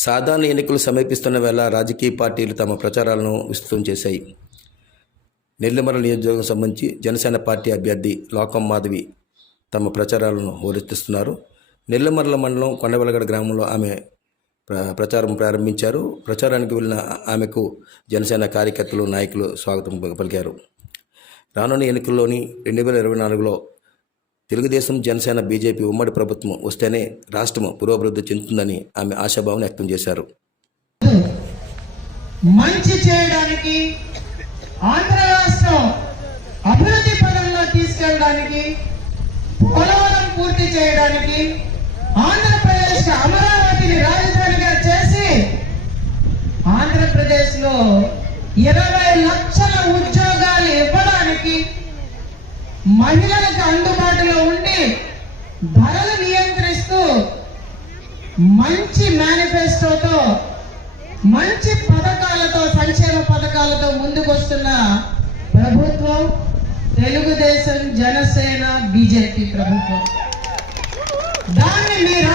సాధారణ ఎన్నికలు సమీపిస్తున్న వేళ రాజకీయ పార్టీలు తమ ప్రచారాలను విస్తృతం చేశాయి. నెల్లిమర్ల నియోజకవర్గం సంబంధించి జనసేన పార్టీ అభ్యర్థి లోకం మాధవి తమ ప్రచారాలను హోరెత్తిస్తున్నారు. నెల్లిమర్ల మండలం కొండవెలగడ గ్రామంలో ఆమె ప్ర- ప్రచారం ప్రారంభించారు. ప్రచారానికి వెళ్ళిన ఆమెకు జనసేన కార్యకర్తలు నాయకులు స్వాగతం పలికారు. రానున్న ఎన్నికల్లోని రెండు వేల ఇరవై నాలుగులో తెలుగుదేశం జనసేన బీజేపీ ఉమ్మడి ప్రభుత్వం వస్తేనే రాష్ట్రం పురోభివృద్ధి చెందుతుందని ఆమె ఆశాభావం వ్యక్తం చేశారు. మంచి చేయడానికి ఆంధ్ర రాష్ట్రం అభివృద్ధి పదంలో తీసుకెళ్ళడానికి పోలవరం పూర్తి చేయడానికి ఆంధ్రప్రదేశ్ అమరావతిని రాజధానిగా చేసి ఆంధ్రప్రదేశ్లో ఇరవై లక్షల మహిళలకు అందుబాటులో ఉండి ధరలు నియంత్రిస్తూ మంచి మేనిఫెస్టోతో మంచి పథకాలతో సంక్షేమ పథకాలతో ముందుకొస్తున్న ప్రభుత్వం తెలుగుదేశం జనసేన బీజేపీ ప్రభుత్వం. దాన్ని మీరు